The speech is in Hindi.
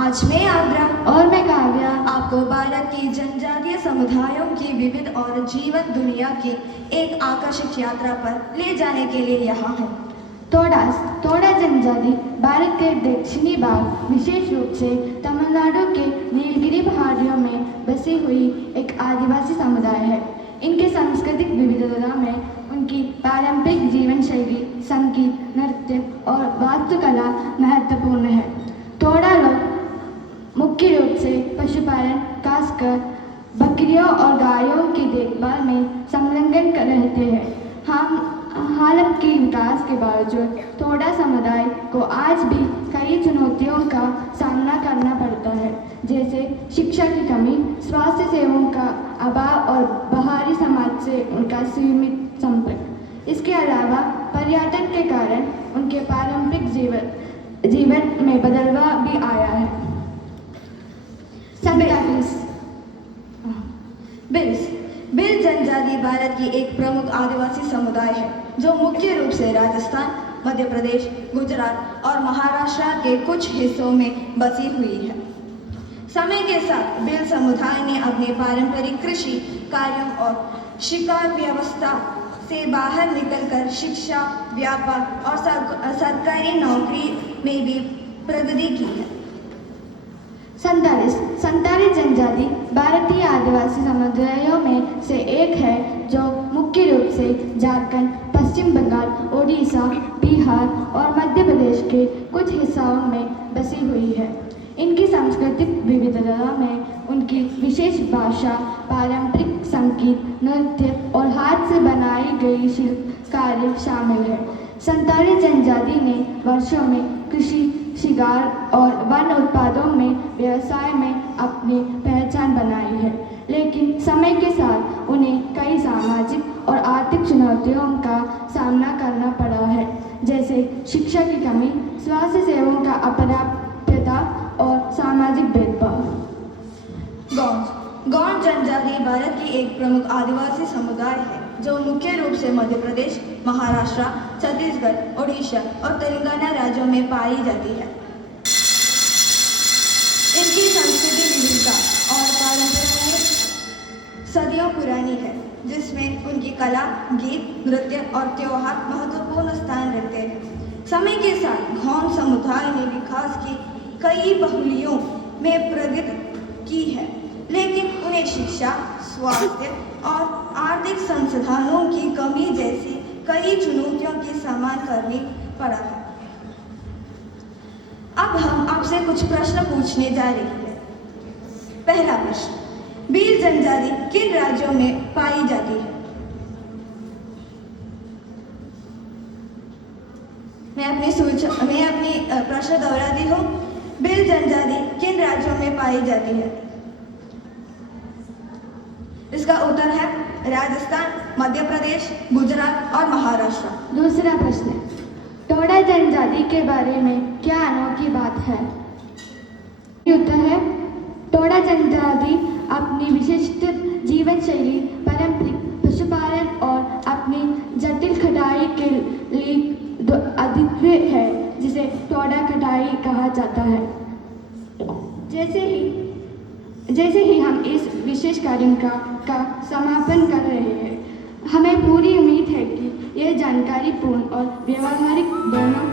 आज मैं आद्रा और मैं काव्या आपको भारत की जनजातीय समुदायों की विविध और जीवन दुनिया की एक आकर्षक यात्रा पर ले जाने के लिए यहाँ हूँ। तोड़ा जनजाति भारत के दक्षिणी भाग, विशेष रूप से तमिलनाडु के नीलगिरी पहाड़ियों में बसी हुई एक आदिवासी समुदाय है। इनके सांस्कृतिक विविधता में उनकी पारंपरिक जीवन शैली, संगीत, नृत्य और वास्तुकला महत्वपूर्ण है। तोड़ा लोग मुख्य रूप से पशुपालन, खासकर बकरियों और गायों की देखभाल में संलग्न रहते हैं। हालत के विकास के बावजूद तोड़ा समुदाय को आज भी कई चुनौतियों का सामना करना पड़ता है, जैसे शिक्षा की कमी, स्वास्थ्य सेवाओं का अभाव और बाहरी समाज से उनका सीमित संपर्क। इसके अलावा पर्यटन के कारण उनके पारंपरिक जीवन में बदलाव भी आया है। बिल जनजाति भारत की एक प्रमुख आदिवासी समुदाय है जो मुख्य रूप से राजस्थान, मध्य प्रदेश, गुजरात और महाराष्ट्र के कुछ हिस्सों में बसी हुई है। समय के साथ बिल समुदाय ने अपने पारंपरिक कृषि कार्यों और शिकार व्यवस्था से बाहर निकलकर शिक्षा, व्यापार और सरकारी नौकरी में भी प्रगति की है। संताली जनजाति भारतीय आदिवासी समुदायों में से एक है जो मुख्य रूप से झारखंड, पश्चिम बंगाल, ओडिशा, बिहार और मध्य प्रदेश के कुछ हिस्सों में बसी हुई है। इनकी सांस्कृतिक विविधता में उनकी विशेष भाषा, पारंपरिक संगीत, नृत्य और हाथ से बनाई गई शिल्प कार्य शामिल है। संताली जनजाति ने वर्षों में कृषि, शिकार और वन उत्पादों में व्यवसाय में अपनी पहचान बनाई है, लेकिन समय के साथ उन्हें कई सामाजिक और आर्थिक चुनौतियों का सामना करना पड़ा है, जैसे शिक्षा की कमी, स्वास्थ्य सेवाओं का अपर्याप्तता और सामाजिक भेदभाव। गौंड जनजाति भारत की एक प्रमुख आदिवासी समुदाय है जो मुख्य रूप से मध्य प्रदेश, महाराष्ट्र, छत्तीसगढ़, ओडिशा और तेलंगाना राज्यों में पाई जाती है। इनकी संस्कृति विविधता और परंपराएं सदियों पुरानी है, जिसमें उनकी कला, गीत, नृत्य और त्योहार महत्वपूर्ण स्थान रखते हैं। समय के साथ गौंड समुदाय ने विकास की कई पहलुओं में प्रगति की है, लेकिन उन्हें शिक्षा, स्वास्थ्य और आर्थिक संसाधनों की कमी जैसी कई चुनौतियों की सामना करनी पड़ा है। अब हम आपसे कुछ प्रश्न पूछने जा रहे हैं। पहला प्रश्न, भील जनजाति किन राज्यों में पाई जाती है? मैं अपनी प्रश्न दोहराती हूँ। भील जनजाति किन राज्यों में पाई जाती है? इसका उत्तर है राजस्थान, मध्य प्रदेश, गुजरात और महाराष्ट्र। दूसरा प्रश्न, तोड़ा जनजाति के बारे में क्या अनोखी बात है? उत्तर है, तोड़ा जनजाति अपनी विशिष्ट जीवन शैली, पारंपरिक पशुपालन और अपनी जटिल खटाई के लिए अद्वितीय है, जिसे तोड़ा खटाई कहा जाता है। जैसे ही हम इस विशेष कार्यक्रम का समापन कर रहे हैं, हमें पूरी उम्मीद है कि यह जानकारीपूर्ण और व्यावहारिक दोनों